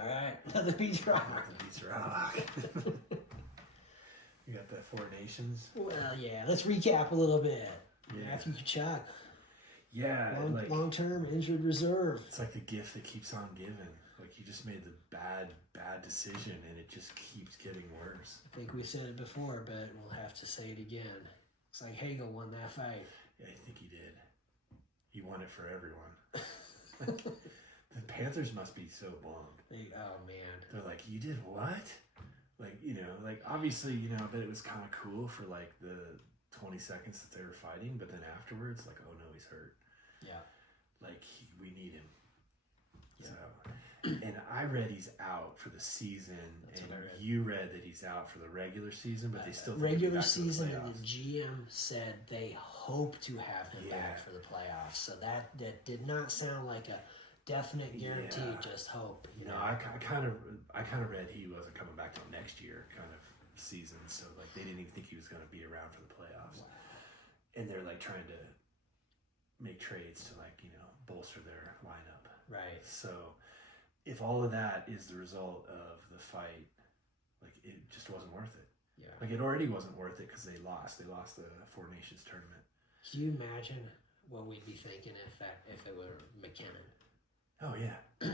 All right. Nothing beats rock. Nothing beats rock. You got that Four Nations? Well, yeah. Let's recap a little bit. Yeah. Matthew Tkachuk. Yeah. Long-term injured reserve. It's like the gift that keeps on giving. Like you just made the bad decision and it just keeps getting worse. I think we said it before, but we'll have to say it again. It's like Hagel won that fight. Yeah, I think he did. He won it for everyone. The Panthers must be so bummed. Oh, man. They're like, you did what? Like, obviously, I bet it was kind of cool for like the 20 seconds that they were fighting, but then afterwards, like, oh no, he's hurt. Yeah. Like, we need him. Yeah. So, and I read he's out for the season, That's and what I read. you read that he's out for the regular season, but they still think regular he'll be back for the season, and playoffs. the GM said they hope to have him Yeah. back for the playoffs. So that did not sound like a definite guarantee. Yeah. just hope. No, I kind of read he wasn't coming back till next year, kind of season. So like they didn't even think he was going to be around for the playoffs, and they're like trying to make trades to bolster their lineup. Right. So if all of that is the result of the fight, like it just wasn't worth it. Yeah. Like it already wasn't worth it because they lost. They lost the Four Nations tournament. Can you imagine what we'd be thinking if it were McKinnon? Oh yeah.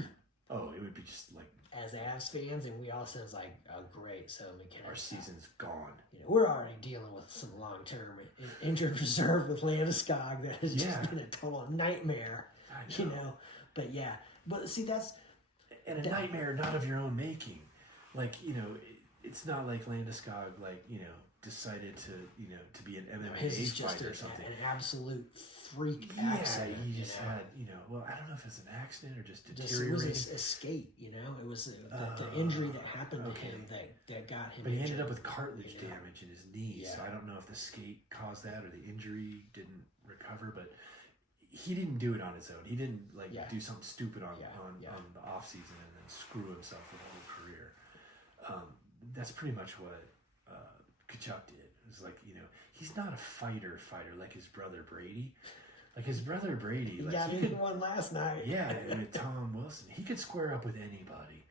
Oh, it would be just like As Avs fans, and we all sounds like, oh great, so McKinnon. our season's gone. We're already dealing with some long-term injured reserve with Landeskog that has just been a total nightmare. I know. But yeah, but see that's And a nightmare not of your own making. Like, it's not like Landeskog, decided to be an MMA his is just fighter or something. an absolute freak Yeah, accident. he just had, well, I don't know if it's an accident or just it deteriorating. was a skate, It was the injury that happened to him that got him But he injured. ended up with cartilage damage in his knee, so Yeah. I don't know if the skate caused that or the injury didn't recover, but he didn't do it on his own. He didn't do something stupid on the off season and then screw himself for the whole career. That's pretty much what Tkachuk did. It was like, he's not a fighter like his brother Brady. Like his brother Brady, He got in one last night. Yeah, with Tom Wilson, he could square up with anybody.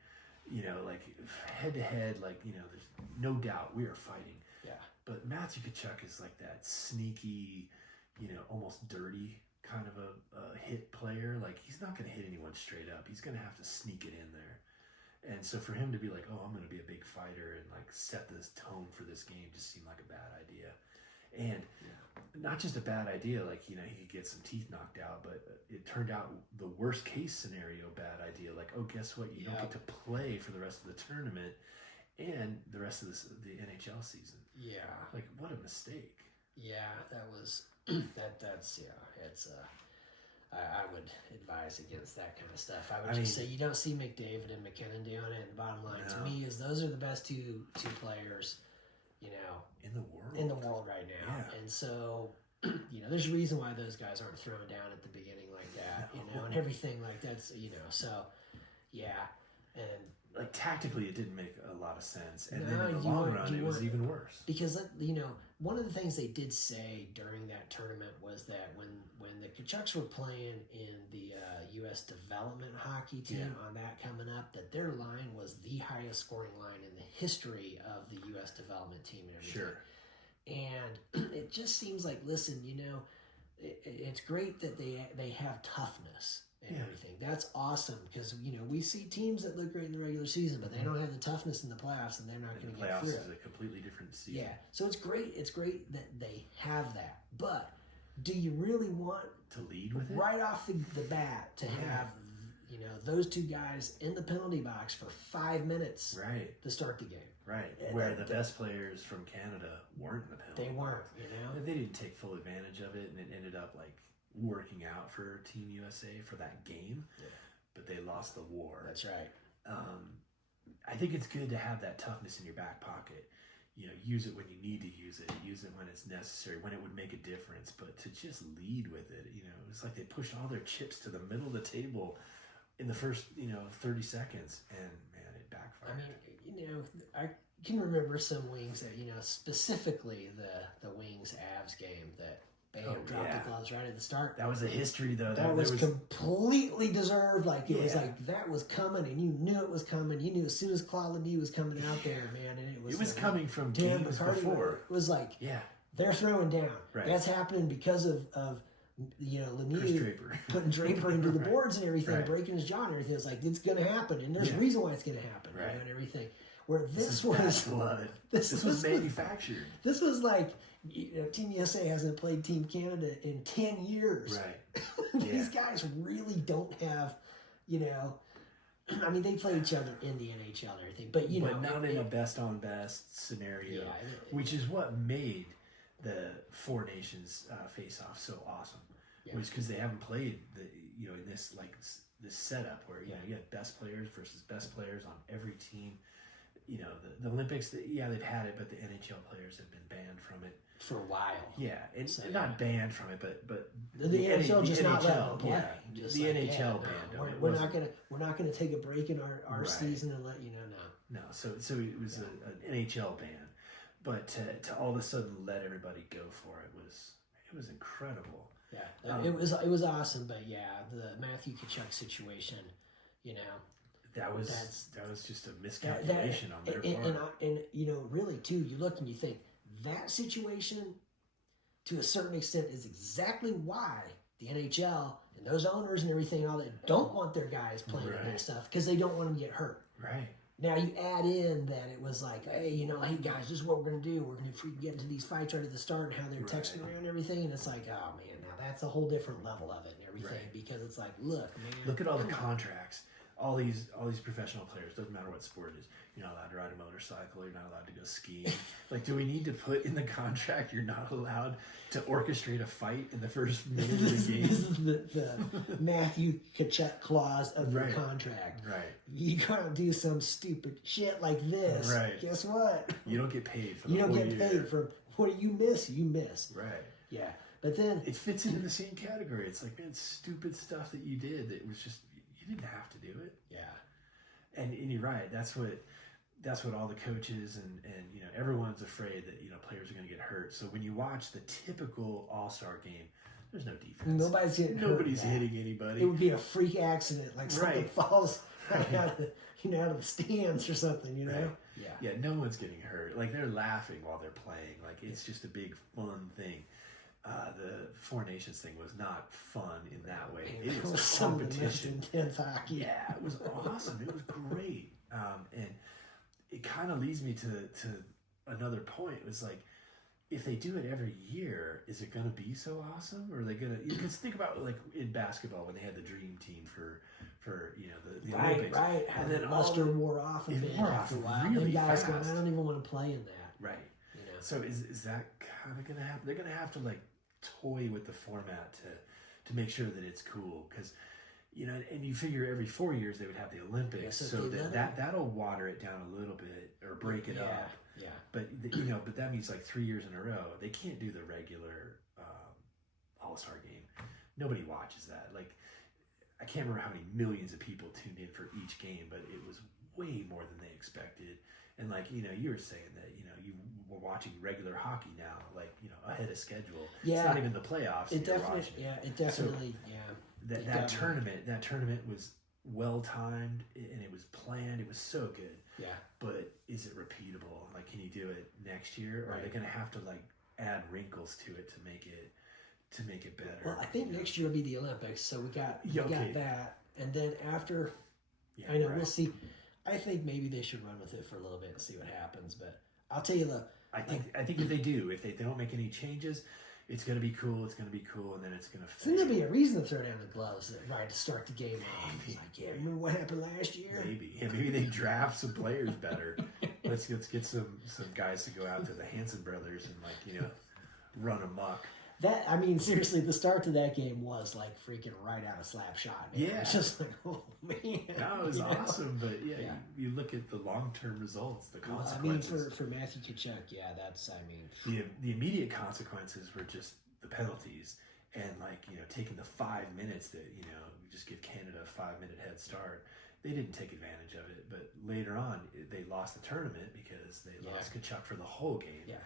Head to head, there's no doubt we are fighting. Yeah. But Matthew Tkachuk is like that sneaky, almost dirty kind of a hit player. Like he's not going to hit anyone straight up. He's going to have to sneak it in there. And so for him to be like, oh, I'm going to be a big fighter and set this tone for this game just seemed like a bad idea. And not just a bad idea, he could get some teeth knocked out, but it turned out the worst case scenario bad idea. Oh, guess what? You don't get to play for the rest of the tournament and the rest of the NHL season. Yeah. What a mistake. Yeah, that was it's I would advise against that kind of stuff. I would say you don't see McDavid and McKinnon doing it. And the bottom line to me is those are the best two players, in the world right now. Yeah. And so, there's a reason why those guys aren't thrown down at the beginning like that, and everything like that's, so yeah. And tactically, it didn't make a lot of sense, and No, then in the you long weren't- run, you it was weren't. even worse. because one of the things they did say during that tournament was that when the Kachucks were playing in the U.S. development hockey team on that coming up, that their line was the highest scoring line in the history of the U.S. development team and everything. Sure. And it just seems like, listen, it's great that they have toughness and everything. That's awesome because, we see teams that look great in the regular season, but they don't have the toughness in the playoffs, and they're not going to get through. Playoffs it. is a completely different season. Yeah, so it's great. It's great that they have that. But do you really want To lead with it? right off the bat to have those two guys in the penalty box for 5 minutes Right. to start the game? Right. Yeah, Where the best players from Canada weren't in the penalty They weren't. box. They didn't take full advantage of it, and it ended up working out for Team USA for that game. Yeah. But they lost the war. That's right. I think it's good to have that toughness in your back pocket. Use it when you need to use it. Use it when it's necessary, when it would make a difference. But to just lead with it, it's like they pushed all their chips to the middle of the table in the first, 30 seconds, and man, it backfired. I mean, I can remember some Wings that, specifically the Wings Avs game that, bam, dropped the gloves right at the start. That was a history, though. That was completely deserved. Like, it was like, that was coming, and you knew it was coming. You knew as soon as Claude Lemieux was coming out there, man, and it was coming from games before. It was like, they're throwing down. Right. That's happening because of Lemieux putting Draper into the boards and everything, breaking his jaw and everything. It's like, it's going to happen, and there's a reason why it's going to happen, and everything. Where this was blood. This was manufactured. This was like, Team USA hasn't played Team Canada in 10 years. Right. These guys really don't have, I mean, they play each other in the NHL and everything, but not in a best-on-best scenario, which is what made the Four Nations face-off so awesome. Was because they haven't played in this setup where you had best players versus best players on every team. The Olympics, they've had it, but the NHL players have been banned from it for a while. Yeah, and not banned from it, but the NHL just not let them play. Yeah, just the NHL banned them. We're not gonna take a break in our season and let you know now. No, so it was an NHL ban, but to all of a sudden let everybody go for it was incredible. Yeah, it was awesome, but the Matthew Tkachuk situation, That was just a miscalculation on their part. And really too, you look and you think that situation, to a certain extent, is exactly why the NHL and those owners and everything, all that, don't want their guys playing and their stuff, because they don't want them to get hurt. Right. Now you add in that it was like, hey, hey guys, this is what we're going to do. We're going to get into these fights right at the start and how they're texting around and everything, and it's like, oh man, now that's a whole different level of it and everything, because it's like, look, man, look at all the contracts. All these professional players, doesn't matter what sport it is, you're not allowed to ride a motorcycle, you're not allowed to go skiing. Like, do we need to put in the contract you're not allowed to orchestrate a fight in the first minute of the game? This is the Matthew Tkachuk clause of your contract. Right. You can't do some stupid shit like this. Right. Guess what? You don't get paid for the You don't get paid for what you miss. You missed. Right. Yeah. But then it fits into the same category. It's like, man, stupid stuff that you did that was just, you didn't have to do it. Yeah. And you're right. That's what all the coaches and everyone's afraid that players are going to get hurt. So when you watch the typical All-Star game, there's no defense. Nobody's hitting anybody. It would be a freak accident, like something falls out of the stands or something. Right. Yeah. No one's getting hurt. Like, they're laughing while they're playing. Like, it's just a big fun thing. The Four Nations thing was not fun in that way. It was a competition. Intense hockey. Yeah, it was awesome. It was great. And it kind of leads me to another point. It was like, if they do it every year, is it going to be so awesome? Or are they going to? Because think about, like, in basketball when they had the dream team for the Olympics, right? And then luster wore off a bit after a while. Really guys fast. I don't even want to play in that. Right. So is that kind of going to happen? They're going to have to, like, toy with the format to make sure that it's cool, because and you figure every 4 years they would have the Olympics, so that'll water it down a little bit or break it up. Yeah. But but that means like 3 years in a row they can't do the regular All-Star game. Nobody watches that. Like, I can't remember how many millions of people tuned in for each game, but it was way more than they expected. And like, you were saying that, you were watching regular hockey now, like, ahead of schedule. Yeah. It's not even the playoffs. It definitely. That tournament was well timed and it was planned. It was so good. Yeah. But is it repeatable? Like, can you do it next year, or are they going to have to, like, add wrinkles to it to make it better? Well, I think next year will be the Olympics, so we got that, and then after, we'll see. I think maybe they should run with it for a little bit and see what happens. But I'll tell you, I think if they don't make any changes, it's going to be cool. It's going to be cool, and then it's going to. Then there'll be a reason to throw down the gloves right to start the game off. It's like, remember what happened last year? Maybe they draft some players better. Let's get some guys to go out to the Hanson brothers and run amok. Seriously, the start to that game was like freaking right out of slap shot. Man. Yeah. It's just like, oh man. That was awesome, but you look at the long-term results, the consequences. For Matthew Tkachuk, that's, The immediate consequences were just the penalties and, like, taking the 5 minutes that, just give Canada a 5-minute head start. They didn't take advantage of it, but later on, they lost the tournament because they lost Tkachuk for the whole game. Yeah.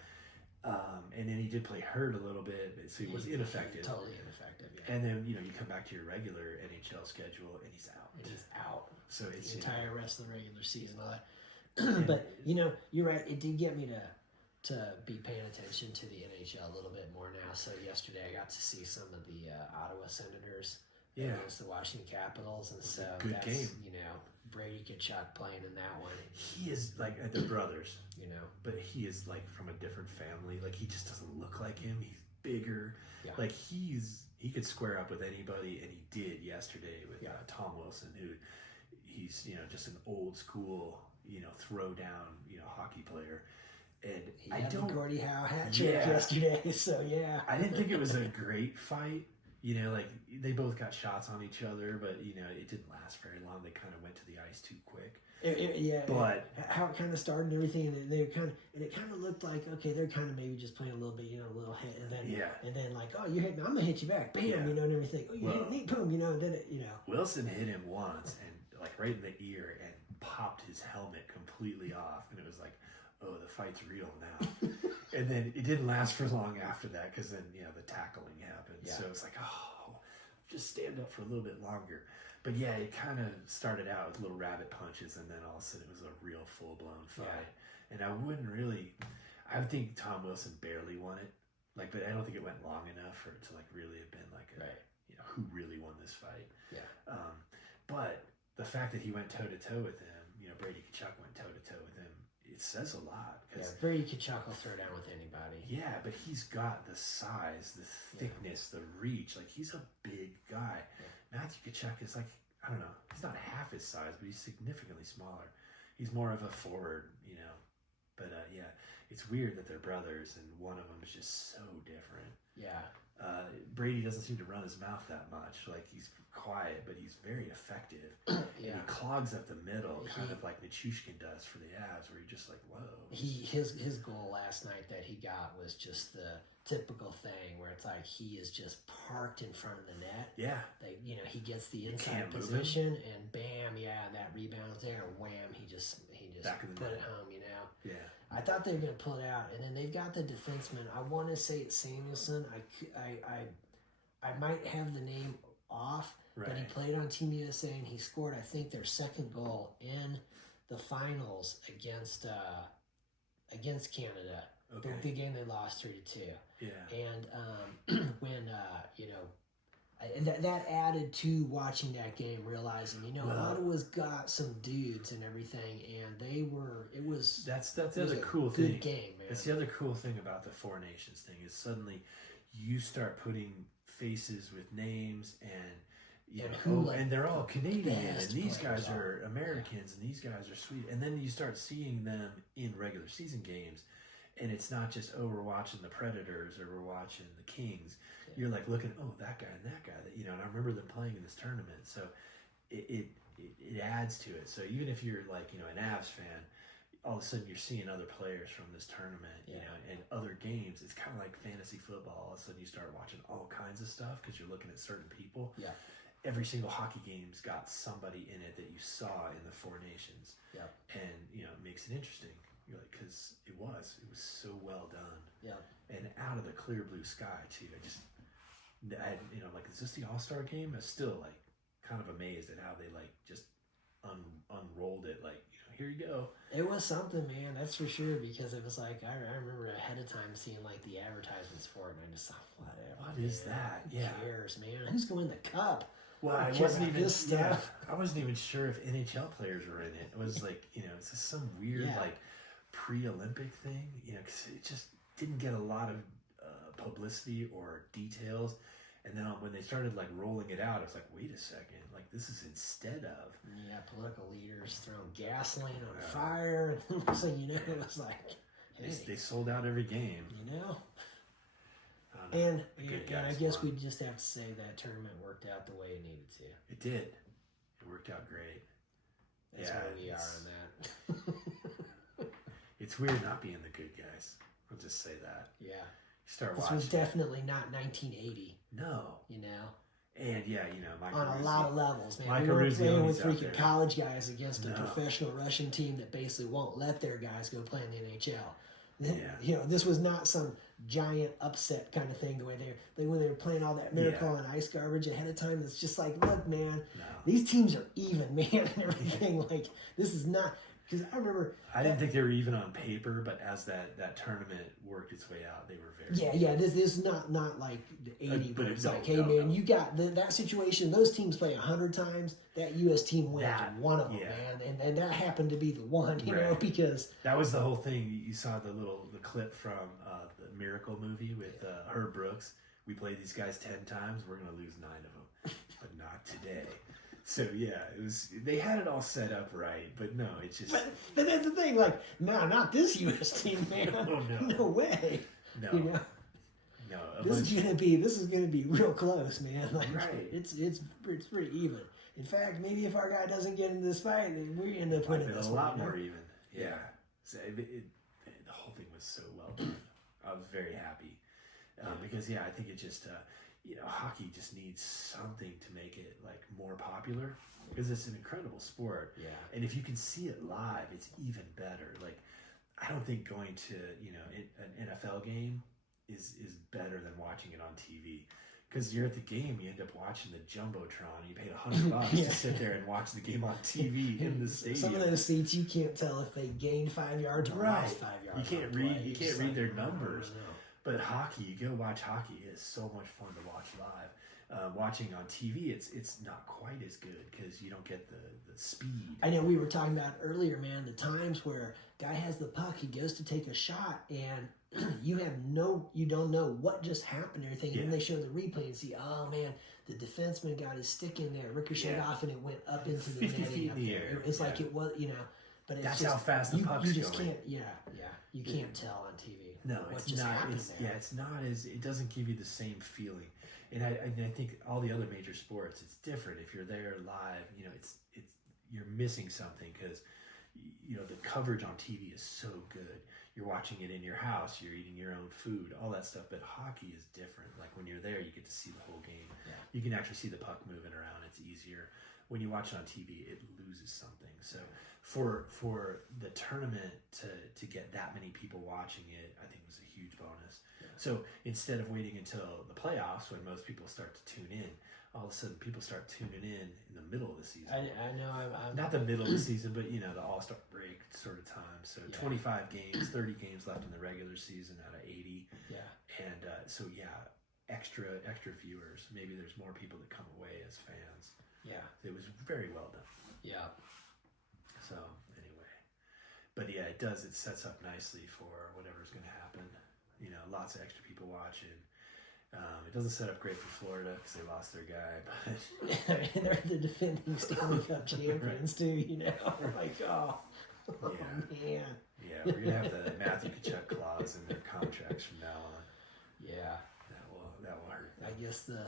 And then he did play hurt a little bit, so he was ineffective. Totally ineffective, yeah. And then, you come back to your regular NHL schedule, and he's out. And he's out. So it's the entire rest of the regular season. All that. But, you're right. It did get me to be paying attention to the NHL a little bit more now. So yesterday I got to see some of the Ottawa Senators against the Washington Capitals. And so good game. Brady Tkachuk playing in that one. He is like, they're brothers, but he is like from a different family. Like he just doesn't look like him. He's bigger. Yeah. Like he could square up with anybody, and he did yesterday with Tom Wilson, who he's just an old school throw down hockey player. And he had the Gordie Howe hat trick yesterday, so yeah. I didn't think it was a great fight. Like they both got shots on each other, but it didn't last very long. They kind of went to the ice too quick. But how it kind of started and everything, and it kind of looked like, okay, they're kind of maybe just playing a little bit, a little hit, and then like, oh, you hit me, I'm gonna hit you back, bam, and everything. Oh, you hit me, boom, and then Wilson hit him once and like right in the ear and popped his helmet completely off, and it was like, oh, the fight's real now. And then it didn't last for long after that, because then the tackling happened. So it's like, oh, just stand up for a little bit longer. But yeah, it kind of started out with little rabbit punches, and then all of a sudden it was a real full-blown fight. And I would think Tom Wilson barely won it, but I don't think it went long enough for it to really have been like who really won this fight. But the fact that he went toe-to-toe with him, Brady Tkachuk went toe-to-toe with him, it says a lot. Brady Tkachuk will throw down with anybody. Yeah, but he's got the size, the thickness, the reach. Like, he's a big guy. Matthew Tkachuk is like, I don't know, he's not half his size, but he's significantly smaller. He's more of a forward, But it's weird that they're brothers, and one of them is just so different. Yeah. Brady doesn't seem to run his mouth that much. Like, he's quiet, but he's very effective. And he clogs up the middle, kind of like Nichushkin does for the Avs, where you're just like, whoa. His goal last night that he got was just the typical thing where it's like he is just parked in front of the net. Yeah. He gets the inside position, and bam, and that rebound's there, and wham, he just put it home, Yeah. I thought they were going to pull it out, and then they've got the defenseman. I want to say it's Samuelson. I might have the name off, but he played on Team USA, and he scored, I think, their second goal in the finals against Canada. Okay. The game they lost 3-2. Yeah. And when that added to watching that game, realizing Ottawa's got some dudes and everything, and that's the other cool thing. Good game, man. That's the other cool thing about the Four Nations thing is suddenly you start putting faces with names, and they're all Canadian, and these guys are Americans, and these guys are Swedish, and then you start seeing them in regular season games. And it's not just, we're watching the Predators or we're watching the Kings. Yeah. You're like looking, that guy and that guy. And I remember them playing in this tournament. So it adds to it. So even if you're like, an Avs fan, all of a sudden you're seeing other players from this tournament, and other games. It's kind of like fantasy football. All of a sudden you start watching all kinds of stuff because you're looking at certain people. Yeah. Every single hockey game's got somebody in it that you saw in the Four Nations. Yeah. And, it makes it interesting. You're like, because it was so well done. Yeah. And out of the clear blue sky too. Like, is this the All-Star game? I was still like kind of amazed at how they like just unrolled it. Like, here you go. It was something, man. That's for sure. Because it was like I remember ahead of time seeing like the advertisements for it, and I just thought, whatever. What is that? Who cares, man? Who's going to the Cup? Well, I wasn't even sure if NHL players were in it. It was like, it's just some weird like pre-Olympic thing, because it just didn't get a lot of publicity or details. And then when they started like rolling it out, I was like, wait a second, like this is instead of. Yeah, political leaders throwing gasoline on fire, and so it was like, hey, they sold out every game. And I guess we just have to say that tournament worked out the way it needed to. It did. It worked out great. That's where we are on that. It's weird not being the good guys. I'll just say that. Yeah. You start this watching. Was definitely not 1980. No. And Mike on Aruzzi, a lot of levels, man. Mike We were Aruzzi playing with freaking college guys against a professional Russian team that basically won't let their guys go play in the NHL. You know, this was not some giant upset kind of thing. The way when they were playing all that Miracle on Ice garbage ahead of time, it's just like, look, man, these teams are even, man, and everything. Like, this is not. Because I remember... I didn't think they were even on paper, but as that tournament worked its way out, they were very... Yeah, this is not like the 80, but it's like, hey, man, you got that situation, those teams play 100 times, that U.S. team wins one of them, man. And that happened to be the one, you know, because... That was the whole thing. You saw the clip from the Miracle movie with Herb Brooks. We played these guys 10 times, we're going to lose 9 of them, but not today. So yeah, it was. They had it all set up right, but no, it's just. But that's the thing. Like, no, not this U.S. team, man. No way. No, you know? No. This is gonna be real close, man. Like, it's pretty even. In fact, maybe if our guy doesn't get into this fight, we end up winning this a lot more even. Yeah. So the whole thing was so well done. I was very happy because I think it just. Hockey just needs something to make it like more popular because it's an incredible sport. Yeah. And if you can see it live, it's even better. Like, I don't think going to, an NFL game is better than watching it on TV. Because you're at the game, you end up watching the Jumbotron. You paid $100 to sit there and watch the game on TV in the stadium. Some of those seats, you can't tell if they gained 5 yards or lost 5 yards. You can't read their numbers. But hockey, you go watch hockey, it's so much fun to watch live. Watching on TV, it's not quite as good because you don't get the speed. I know we were talking about earlier, man, the times where guy has the puck, he goes to take a shot, and you don't know what just happened and everything. And then they show the replay and see, oh man, the defenseman got his stick in there, ricocheted off, and it went up into the 50 feet in the air. It's like it was, but it's that's just, how fast the puck's you just going. You can't tell on TV. No, it's not. It's not as. It doesn't give you the same feeling. And I think all the other major sports, it's different. If you're there live, it's you're missing something because the coverage on TV is so good. You're watching it in your house. You're eating your own food, all that stuff. But hockey is different. Like when you're there, you get to see the whole game. Yeah. You can actually see the puck moving around. It's easier. When you watch it on TV, it loses something. So for the tournament to get that many people watching it, I think was a huge bonus. Yeah. So instead of waiting until the playoffs when most people start to tune in, all of a sudden people start tuning in the middle of the season. I know. I'm not the middle of the season, but the All-Star break sort of time. So 25 games, 30 games left in the regular season out of 80. Yeah. And extra viewers. Maybe there's more people that come away as fans. Yeah. It was very well done. Yeah. So anyway, but it does. It sets up nicely for whatever's going to happen. Lots of extra people watching. It doesn't set up great for Florida because they lost their guy, but they're the defending Stanley Cup champions too. We're like, oh man. Yeah, we're gonna have the Matthew Tkachuk clause in their contracts from now on. Yeah, that will hurt. I guess the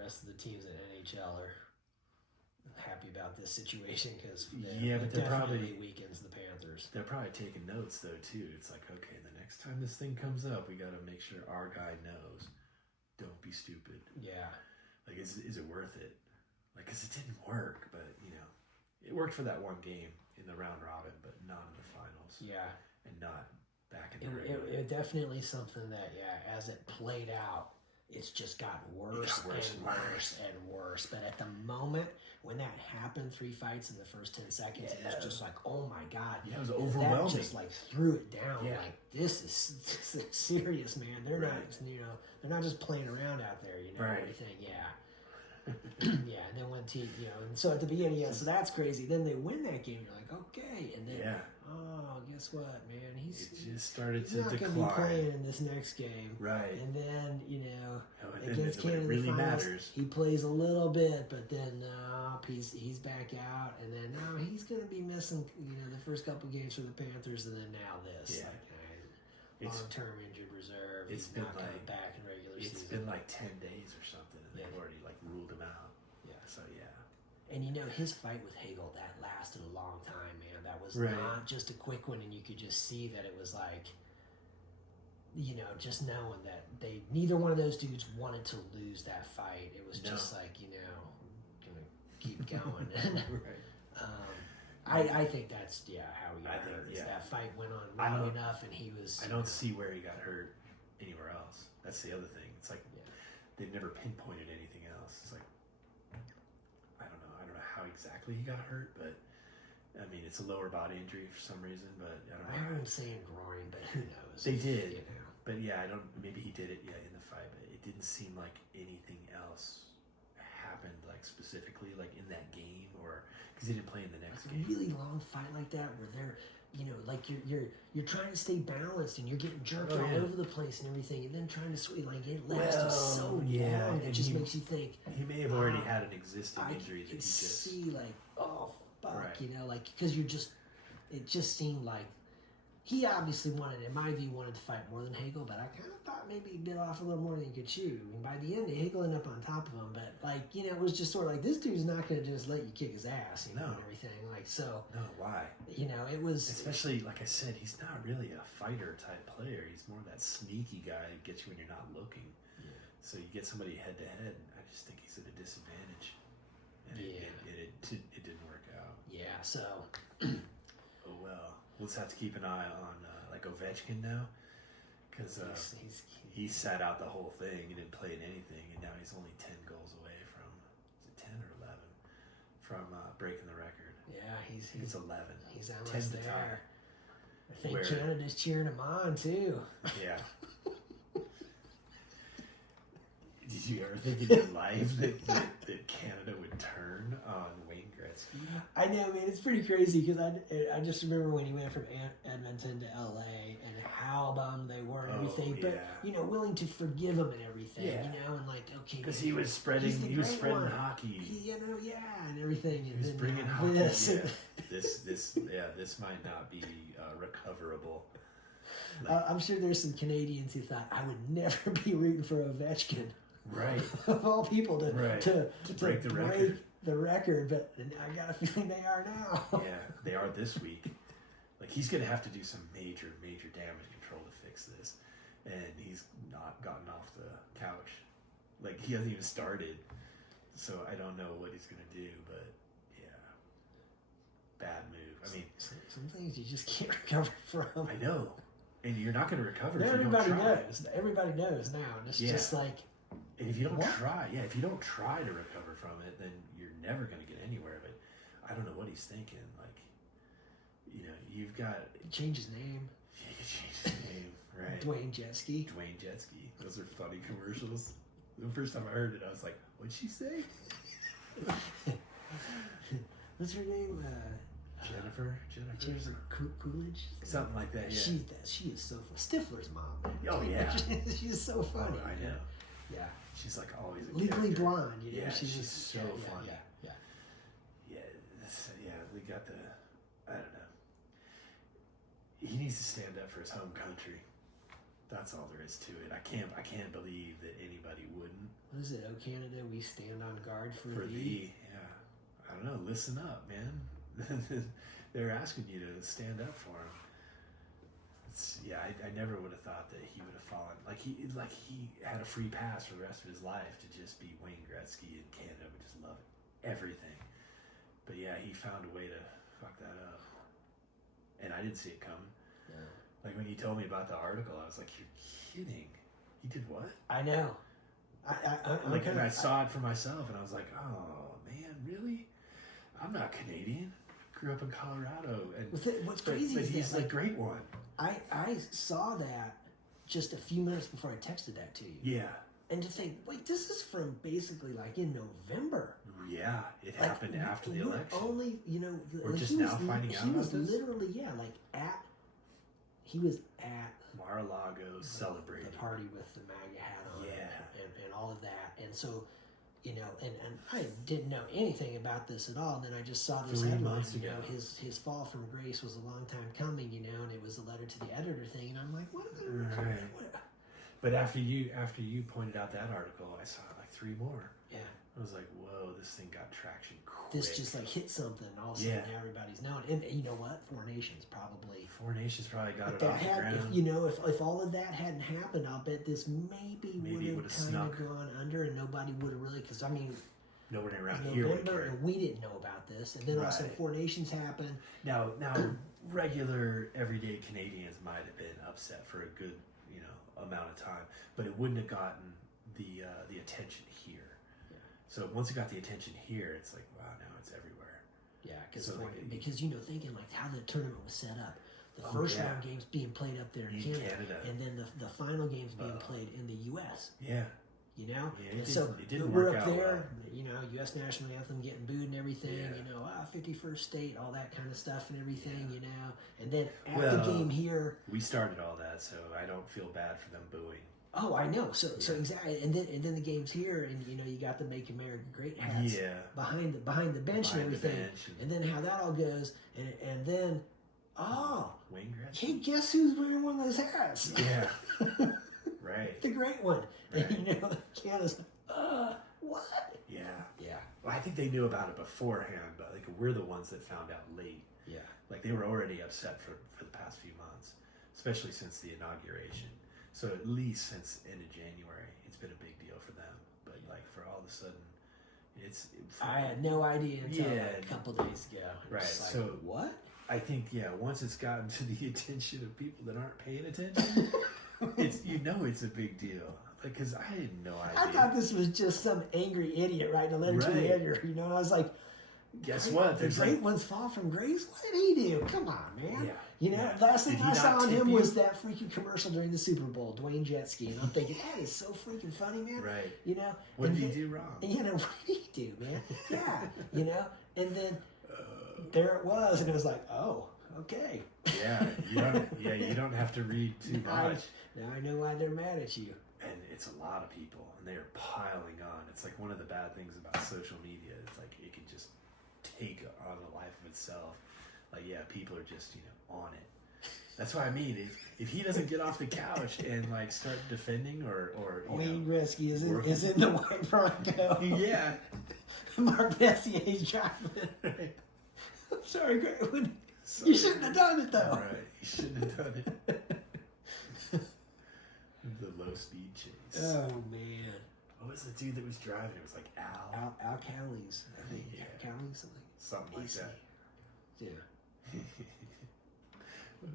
rest of the teams in NHL are happy about this situation because but they're probably weakens the Panthers. They're probably taking notes though too. It's like, okay, the next time this thing comes up, we got to make sure our guy knows. Don't be stupid. Yeah. Like, is it worth it? Like, because it didn't work, but it worked for that one game in the round robin, but not in the finals. Yeah. And not back in the regular. It definitely something that as it played out, it's just gotten worse and worse and worse. But at the moment when that happened, 3 fights in the first 10 seconds, it was just like, oh my God. Yeah, it was overwhelming. That just like threw it down. Yeah. Like this is serious, man. They're not, they're not just playing around out there, everything. Yeah. Yeah, and then when and so at the beginning, so that's crazy. Then they win that game. You're like, okay, and then guess what, man? It just started to decline. He's not going to be playing in this next game, right? And then against Canada, really finals, matters. He plays a little bit, but then he's back out, and then now he's going to be missing the first couple games for the Panthers, and then now this. Yeah. Long-term injured reserve. It's been not coming back in regular season. It's been like 10 days or something, and they've already ruled him out. Yeah. So and his fight with Hagel that lasted a long time, man. That was not just a quick one, and you could just see that it was like, just knowing that neither one of those dudes wanted to lose that fight. It was just like, gonna keep going. And, I think that's how he got I think, hurt. yeah. That fight went on long enough, and he was. I don't see where he got hurt anywhere else. That's the other thing. It's like they've never pinpointed anything else. It's like I don't know how exactly he got hurt, but I mean it's a lower body injury for some reason. But I don't know. I heard him saying groin, but who knows? They did, you know. but yeah, I don't. Maybe he did it in the fight, but it didn't seem like anything else happened like specifically like in that game or because he didn't play in the next game. A really long fight like that where they're like you're trying to stay balanced and you're getting jerked all over the place and everything, and then trying to swing like it lasted so long. It just makes you think he may have already had an existing injury that he just see like fuck, like because it just seemed like he obviously in my view, wanted to fight more than Hagel, but I kind of thought maybe he bit off a little more than he could chew. And by the end, Hagel ended up on top of him, but it was just sort of like, this dude's not going to just let you kick his ass, and everything. No, why? It was... Especially, like I said, he's not really a fighter type player. He's more that sneaky guy who gets you when you're not looking. Yeah. So you get somebody head to head, I just think he's at a disadvantage. And it didn't work out. Yeah, so... Oh, well. We'll just have to keep an eye on like Ovechkin now, because he sat out the whole thing. He didn't play in anything, and now he's only 10 goals away from 10 or 11 from breaking the record. Yeah, he's 11. He's almost there. I think Where, Canada's cheering him on too. Yeah. Did you ever think in your life that Canada would turn on Wayne Gretzky? I know, man. It's pretty crazy because I just remember when he went from Edmonton to LA and how bummed they were and everything. But willing to forgive him and everying. And like okay, because he was spreading hockey. And everything. He was bringing hockey. This might not be recoverable. I'm sure there's some Canadians who thought I would never be rooting for Ovechkin. Right. Of all people to break the record, but I got a feeling they are now. Yeah, they are this week. Like he's going to have to do some major damage control to fix this, and he's not gotten off the couch. Like he hasn't even started, so I don't know what he's going to do. But yeah, bad move. I mean, some things you just can't recover from. I know, and you're not going to recover. Now if you don't try. Knows. Everybody knows now, and it's just like. And if you don't try, if you don't try to recover from it, then you're never going to get anywhere. But I don't know what he's thinking. Like, you've got... Change his name. Yeah, change his name, right. Dwayne Jetski. Those are funny commercials. The first time I heard it, I was like, what'd she say? What's her name? Jennifer Coolidge? Something like that, yeah. She is so funny. Stifler's mom, man. Oh, yeah. She's so funny. Oh, I know. Yeah. She's like always a Legally character. Blonde, Yeah, she's so funny. Yeah. Yeah, we got the, I don't know. He needs to stand up for his home country. That's all there is to it. I can't believe that anybody wouldn't. What is it? Oh, Canada, we stand on guard for thee. Yeah. I don't know. Listen up, man. They're asking you to stand up for them. I never would have thought that he would have fallen. Like he had a free pass for the rest of his life to just be Wayne Gretzky, and Canada would just love everything. But yeah, he found a way to fuck that up, and I didn't see it coming. Yeah. Like when you told me about the article, I was like, "You're kidding? He did what?" I know. I saw it for myself, and I was like, "Oh man, really? I'm not Canadian. Grew up in Colorado, and what's crazy is he's the great one." I saw that just a few minutes before I texted that to you. Yeah. And to think, wait, this is from basically like in November. Yeah, it happened after the election. Only, we're just now finding out. He was literally, he was at Mar-a-Lago celebrating the party with the MAGA hat on, and all of that, and so. And I didn't know anything about this at all. And then I just saw this 3 headline. months ago. His fall from grace was a long time coming. And it was a letter to the editor thing. And I'm like, what? But after you pointed out that article, I saw like 3 more. Yeah. I was like, whoa, this thing got traction quick. This just like hit something. All of a sudden, everybody's knowing. And you know what? Four Nations probably got it off the ground. If all of that hadn't happened, I'll bet this maybe would have kind of gone under, and nobody would have really. Because I mean, nobody around here would care. And we didn't know about this. And then also Four Nations happened. Now, regular everyday Canadians might have been upset for a good, amount of time, but it wouldn't have gotten the attention here. Yeah. So once it got the attention here, it's like, wow, now it's everywhere. Yeah, because thinking like how the tournament was set up. The first round games being played up there in Canada, and then the final games being played in the U.S. Yeah. Yeah, it didn't we're work up out there, well. U.S. national anthem getting booed and everything, 51st state, all that kind of stuff and everything, And then after the game here... We started all that, so I don't feel bad for them booing. Oh, I know. So exactly, and then the games here, and you got the Make America Great hats behind the bench and everything, and then how that all goes, and then Wayne Gretzky. Hey, guess who's wearing one of those hats? Yeah, right. The great one, right. And Canada's like, what? Yeah. Yeah. Well, I think they knew about it beforehand, but like we're the ones that found out late. Yeah. Like they were already upset for the past few months, especially since the inauguration. So at least since end of January, it's been a big deal for them. But like for all of a sudden, I had no idea until a couple days ago. Right. Like, so what? I think once it's gotten to the attention of people that aren't paying attention, it's a big deal. Like, because I had no idea. I thought this was just some angry idiot writing a letter to the editor. And I was like, guess what? The great ones fall from grace. What did he do? Come on, man. Yeah. Last thing I saw on him was that freaking commercial during the Super Bowl, Dwayne Jetski, and I'm thinking that is so freaking funny, man. Right. What did he do wrong? What did he do, man? Yeah. And then there it was, and it was like, oh, okay. Yeah. You don't have to read too much. Now I know why they're mad at you. And it's a lot of people, and they are piling on. It's like one of the bad things about social media. It's like it can just take on a life of itself. Like, people are just, on it. That's what I mean. If he doesn't get off the couch and like start defending or Wayne Gretzky is in the white Bronco. Yeah. Mark Messier's driving. Right. I'm sorry, Greg. You shouldn't have done it though. Right. You shouldn't have done it. The low speed chase. Oh man. What was the dude that was driving? It was like Al. Al Cowley's, I think. Yeah. Cowley's, something like that. Yeah.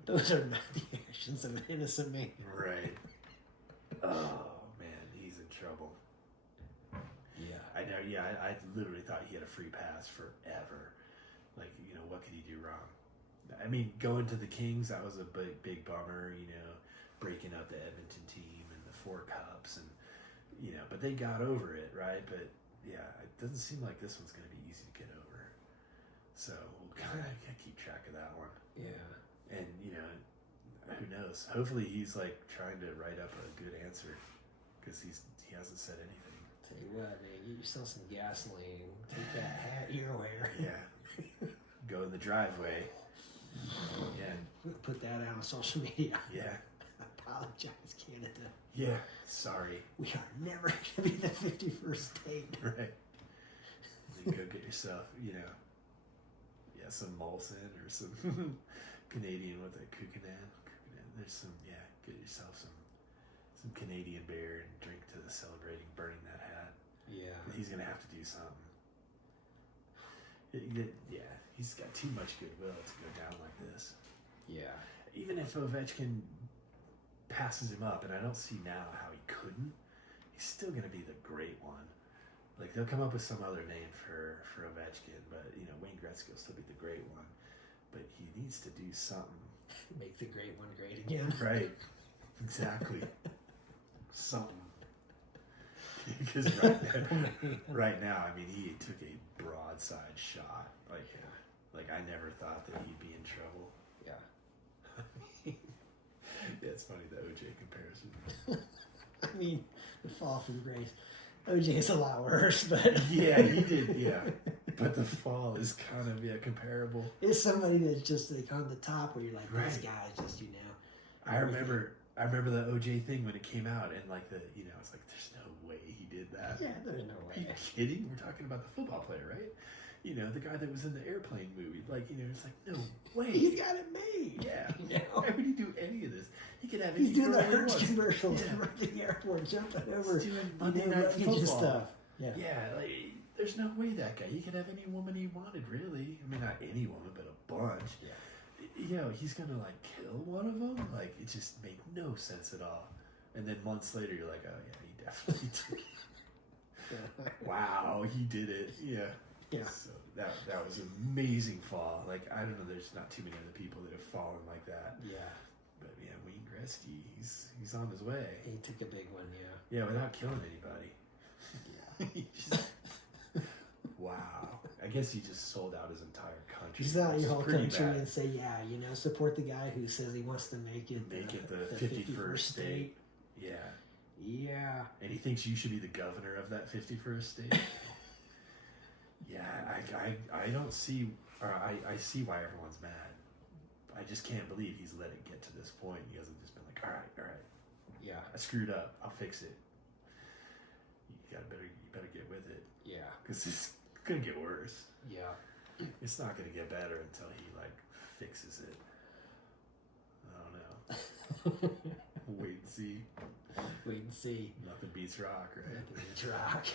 Those are not the actions of an innocent man. Right. Oh man, he's in trouble. Yeah. I know. Yeah, I literally thought he had a free pass forever. Like, what could he do wrong? I mean, going to the Kings, that was a big bummer. Breaking up the Edmonton team and the 4 cups, and but they got over it, right? But it doesn't seem like this one's going to be easy to get over. So we'll kind of keep track of that one. Yeah. And who knows? Hopefully he's like trying to write up a good answer because he hasn't said anything. Tell you what, man, get yourself some gasoline. Take that hat you're wearing. Yeah. Go in the driveway. Yeah. Put that out on social media. Yeah. Apologize, Canada. Yeah. Sorry. We are never going to be the 51st state. Right. Then go get yourself, some Molson or some Canadian, what's that, Kukanan? There's some, get yourself some Canadian beer and drink to the celebrating burning that hat. Yeah. He's going to have to do something. He's got too much goodwill to go down like this. Yeah. Even if Ovechkin passes him up, and I don't see now how he couldn't, he's still going to be the great one. Like, they'll come up with some other name for Ovechkin, but, Wayne Gretzky will still be the great one. But he needs to do something. Make the great one great again. Right. Exactly. Something. Because right now, I mean, he took a broadside shot. Like I never thought that he'd be in trouble. Yeah. It's funny, the OJ comparison. I mean, the fall from grace. OJ's a lot worse, but yeah, he did. Yeah, but the fall is kind of comparable. It's somebody that's just like on the top where you're like, this guy's just I remember the OJ thing when it came out, and like it's like there's no way he did that. Yeah, there's no way. Are you kidding? We're talking about the football player, right? The guy that was in the airplane movie. Like, it's like, no way. He's got it made. Yeah. Why would he do any of this? He could have He's doing the Hertz commercials at the airport, jumping over. He's doing Monday Night Football stuff. Yeah. Yeah, like, there's no way that guy. He could have any woman he wanted, really. I mean, not any woman, but a bunch. Yeah. You know, he's gonna like kill one of them. Like, it just made no sense at all. And then months later, you're like, oh yeah, he definitely did. Wow, he did it. Yeah. Yeah. So that was an amazing fall. Like, I don't know, there's not too many other people that have fallen like that. Yeah. But yeah, Wayne Gretzky, he's on his way. He took a big one, yeah. Yeah, without killing anybody. Yeah. Wow. I guess he just sold out his entire country. He's out your whole country bad. and say, yeah, you know, support the guy who says he wants to make it the 51st state. Yeah. Yeah. And he thinks you should be the governor of that 51st state. Yeah, I don't see, or I see why everyone's mad. I just can't believe he's let it get to this point. He hasn't just been like, all right. Yeah. I screwed up. I'll fix it. You better get with it. Yeah. Because it's gonna get worse. Yeah. It's not gonna get better until he like fixes it. I don't know. Wait and see. Wait and see. Nothing beats rock, right? Nothing beats rock.